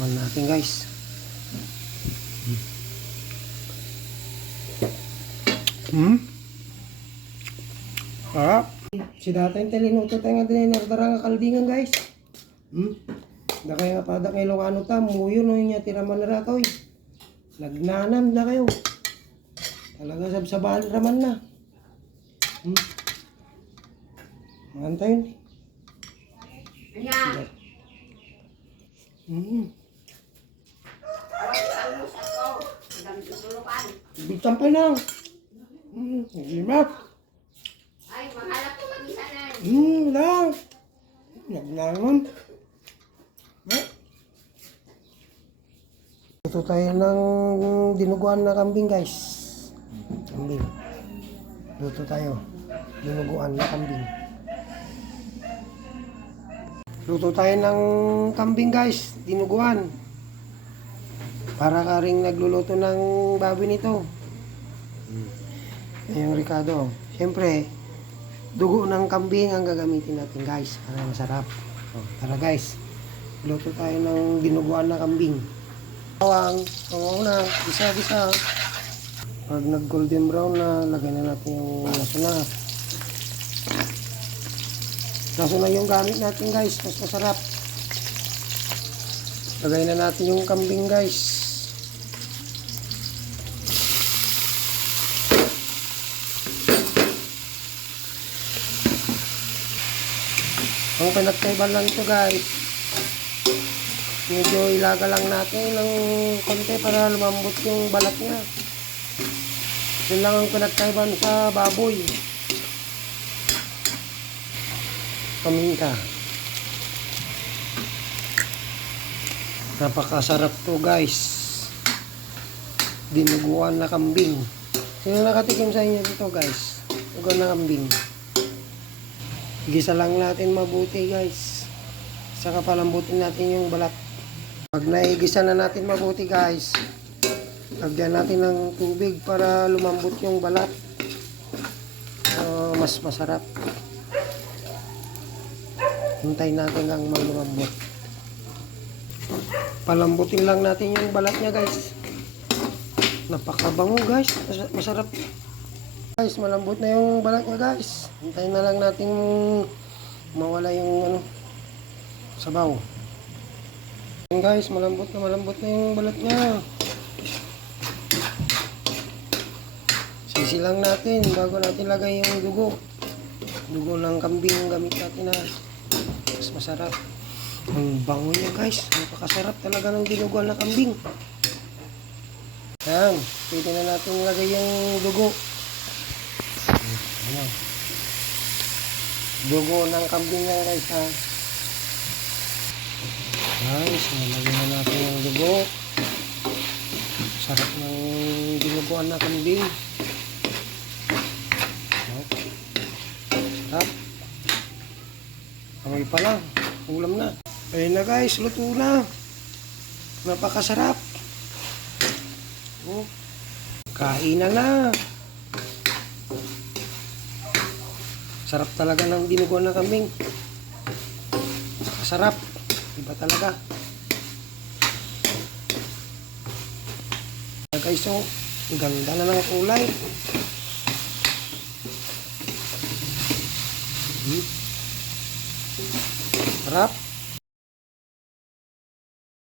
Man natin guys. Harap. Si datay telinuto tayo nga din nga kaldingan guys. Da kaya pada kay Ilocano ta, muyo no niya tiraman na ratoy. Nagnanam na kayo. Talaga sabsabahan raman na. Mantay yun. Ayan. Almus ako. Ang tutulukan. Bigtan pa lang. Lima. Ay, mahalap ko mag-isa na. Lang. Nagnanam. Ito tayo ng dinuguan na kambing guys. Kambing. Luto tayo. Dinuguan na kambing. Luto tayo ng kambing guys. Dinuguan. Para ka rin nagluluto ng baboy nito. Yung Ricardo. Siyempre, dugo ng kambing ang gagamitin natin guys. Para masarap. Tara guys. Luto tayo ng dinuguan na kambing. Bawang, una, bisa-bisa. Pag nag-golden brown na, lagay na natin yung laso na. Laso na yung gamit natin guys, mas masarap. Lagay na natin yung kambing guys. Ang pinagkaiban lang ito guys. Medyo ilaga lang natin ng konti para lumambot yung balat niya. Yun lang ang pinagkaiban sa baboy. Paminta. Napakasarap to guys. Dinuguan na kambing. Sino nakatikim sa inyo dito guys? Dinuguan na kambing. Gisa lang natin mabuti guys. Saka palambutin natin yung balat. Pag naigisa na natin mabuti guys, lagyan natin ng tubig para lumambot yung balat. Mas masarap. Hintayin natin lang lumambot. Palambutin lang natin yung balat niya guys. Napakabango guys. Masarap. Guys, malambot na yung balat niya guys. Hintayin na lang natin mawala yung sabaw. Guys, malambot na yung balat niya. Sisi lang natin bago natin lagay yung dugo. Dugo ng kambing yung gamit natin na mas masarap. Ang bango niya guys. Napakasarap talaga ng dinuguan na kambing. Ayan, pwede na natin lagay yung dugo. Ayan. Dugo ng kambing yan guys ha. Guys, nalagyan na natin yung dugo. Sarap ng dinuguan na kambing. Sarap. Amoy pa lang. Ulam na. Ayun na guys, luto na. Napakasarap. Kainan na. Sarap talaga ng dinuguan na kambing. Sarap. Iba talaga. Guys, so, ganda na ng kulay. Sarap.